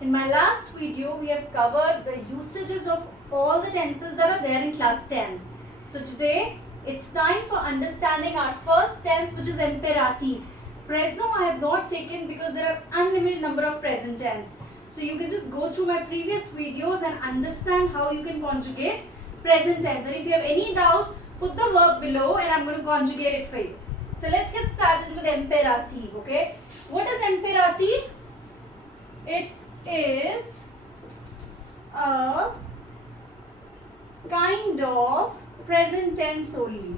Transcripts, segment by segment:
In my last video, we have covered the usages of all the tenses that are there in class 10. So today, it's time for understanding our first tense, which is imperative. Present I have not taken because there are unlimited number of present tense. So you can just go through my previous videos and understand how you can conjugate present tense. And if you have any doubt, put the verb below and I'm going to conjugate it for you. So let's get started with imperative, okay? What is imperative? It is a kind of present tense only.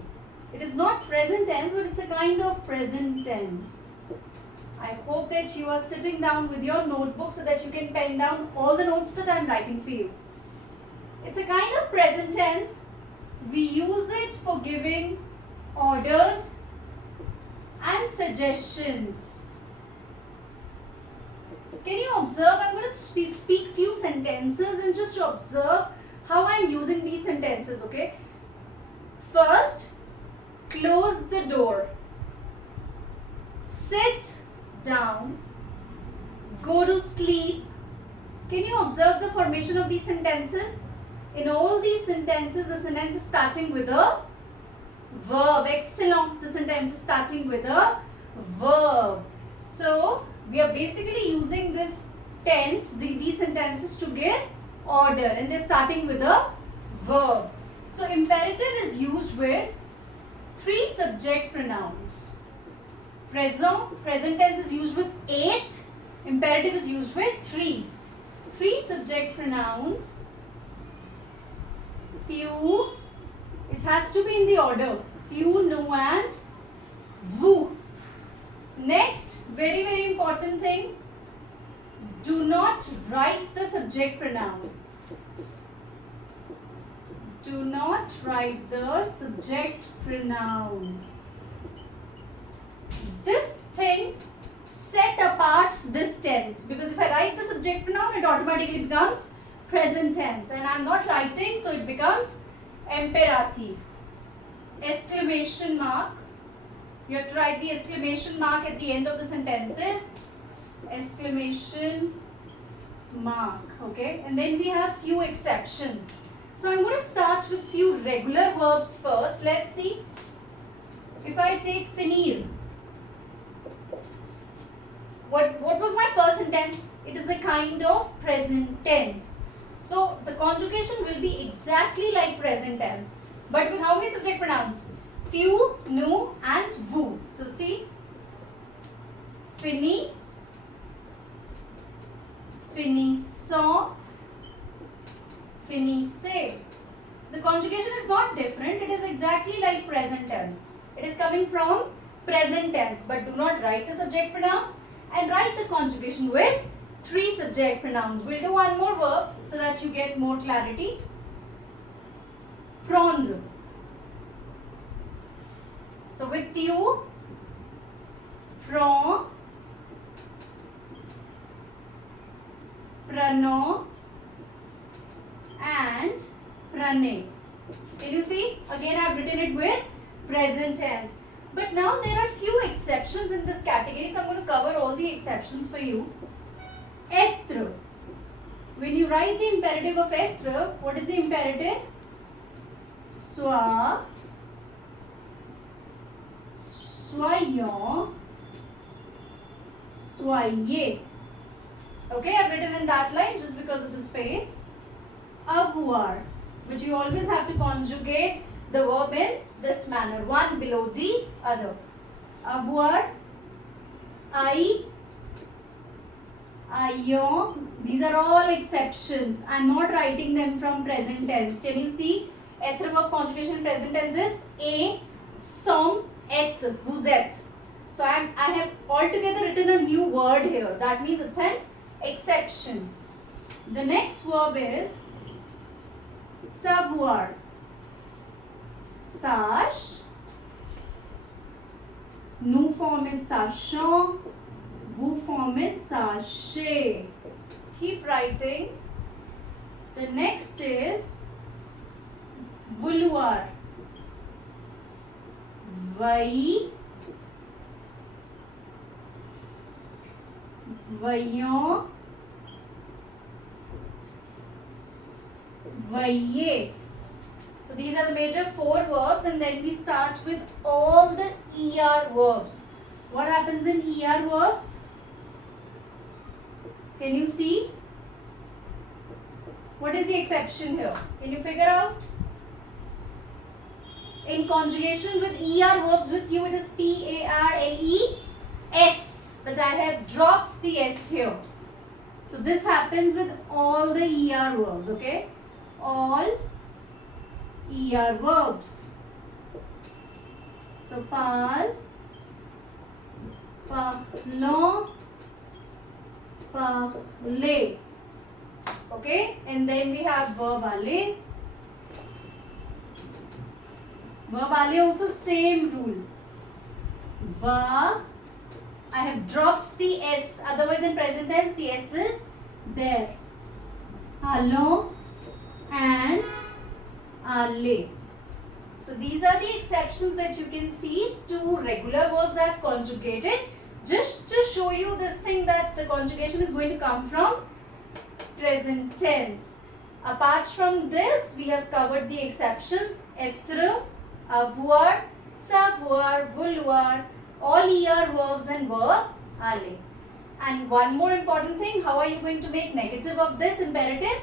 It is not present tense, but it's a kind of present tense. I hope that you are sitting down with your notebook so that you can pen down all the notes that I am writing for you. It's a kind of present tense. We use it for giving orders and suggestions. Can you observe? I'm going to speak few sentences and just observe how I'm using these sentences, okay? First, close the door. Sit down. Go to sleep. Can you observe the formation of these sentences? In all these sentences, the sentence is starting with a verb. Excellent. The sentence is starting with a verb. So, we are basically using this tense, these sentences to give order, and they're starting with a verb. So, imperative is used with 3 subject pronouns. Present tense is used with 8. Imperative is used with 3. 3 subject pronouns. Tu. It has to be in the order. Tu, nu and vu. Next, very important thing. Do not write the subject pronoun. Do not write the subject pronoun. This thing set apart this tense, because if I write the subject pronoun, it automatically becomes present tense, and I am not writing, so it becomes imperative. Exclamation mark. You have to write the exclamation mark at the end of the sentences. Exclamation mark. Okay, and then we have few exceptions. So I'm going to start with few regular verbs first. Let's see. If I take finir, what was my first sentence? It is a kind of present tense. So the conjugation will be exactly like present tense, but with how many subject pronouns? Tu, nu and vu. So see, fini, finissant, finissez. The conjugation is not different. It is exactly like present tense. It is coming from present tense, but do not write the subject pronouns and write the conjugation with 3 subject pronouns. We'll do one more verb so that you get more clarity. Prendre. So with tu, prends, prenons and prenez. Can you see? Again I have written it with present tense. But now there are few exceptions in this category, so I'm going to cover all the exceptions for you. Être. When you write the imperative of être, what is the imperative? Sois, soyons, soyez. Okay, I've written in that line just because of the space. Avoir, but you always have to conjugate the verb in this manner. One below the other. Avoir, I, ayons. These are all exceptions. I am not writing them from present tense. Can you see? Être verb conjugation present tense is et, sont, êtes, vous êtes. So I have altogether written a new word here. That means it's an exception. The next verb is savoir. Sache. Nous form is sachons. Vous form is sachez. Keep writing. The next is vouloir. Veuille. Voyons. vaye. So these are the major 4 verbs, and then we start with all the ER verbs. What happens in ER verbs? Can you see? What is the exception here? Can you figure out? In conjugation with ER verbs, with you it is P-A-R-L-E-S. But I have dropped the S here. So this happens with all the ER verbs, okay? All ER verbs. So parle, parlons, parler. Okay? And then we have verb aller. Verb aller also same rule. Va. I have dropped the S. Otherwise in present tense the S is there. Allons and aller. So these are the exceptions that you can see. 2 regular verbs I have conjugated. Just to show you this thing that the conjugation is going to come from present tense. Apart from this, we have covered the exceptions. Être, avoir, savoir, vouloir, all ER verbs and verb aller. And one more important thing, how are you going to make negative of this imperative?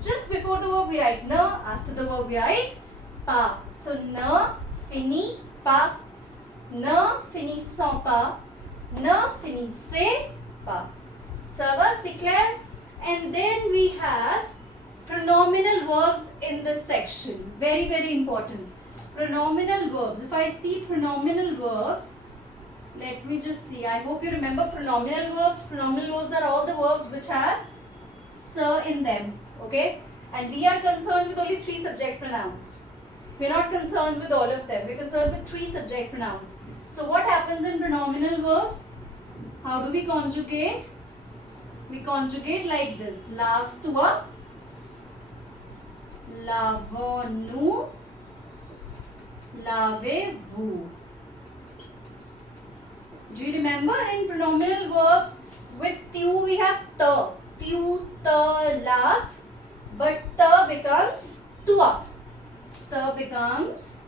Just before the verb we write ne, after the verb we write pas. So ne finit pas, ne finissant pas, ne finissez pas. Ça va, c'est clair? And then we have pronominal verbs in this section. Very, very important. Pronominal verbs. If I see pronominal verbs, let me just see. I hope you remember pronominal verbs. Pronominal verbs are all the verbs which have sir in them. Okay? And we are concerned with only 3 subject pronouns. We are not concerned with all of them. We are concerned with 3 subject pronouns. So what happens in pronominal verbs? How do we conjugate? We conjugate like this. Lave-toi, lavons-nous, lavez-vous. Do you remember in pronominal verbs with tu we have te. Tu, te, lave. But te becomes toi. Te becomes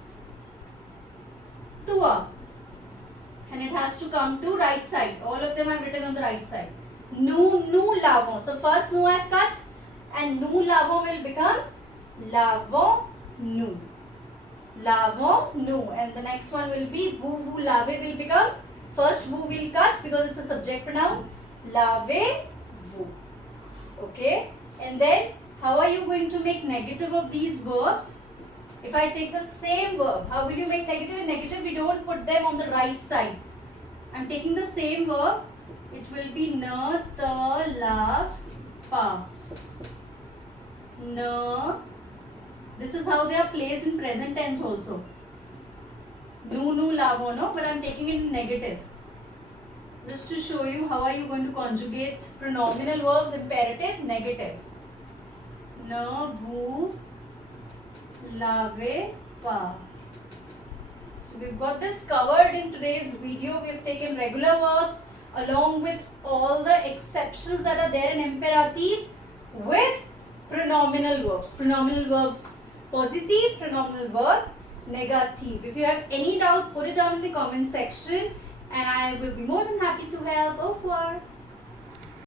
toi. And it has to come to right side. All of them are written on the right side. Nous, nous lavons. So first nous I have cut, and nous lavons will become lavons nous. Lavons nous. And the next one will be vous, vous lavez will become, first vous will cut because it's a subject pronoun. Lavez-vous. Okay? And then how are you going to make negative of these verbs? If I take the same verb, how will you make negative? In negative, we don't put them on the right side. I'm taking the same verb. It will be ne, te, lave, pas. Ne. This is how they are placed in present tense also. Nous, nous lavons, no? But I'm taking it in negative. Just to show you how are you going to conjugate pronominal verbs, imperative, negative. Ne vous lavez pas. So we've got this covered in today's video. We've taken regular verbs along with all the exceptions that are there in imperative with pronominal verbs. Pronominal verbs positive, pronominal verb negative. If you have any doubt, put it down in the comment section and I will be more than happy to help. Au revoir.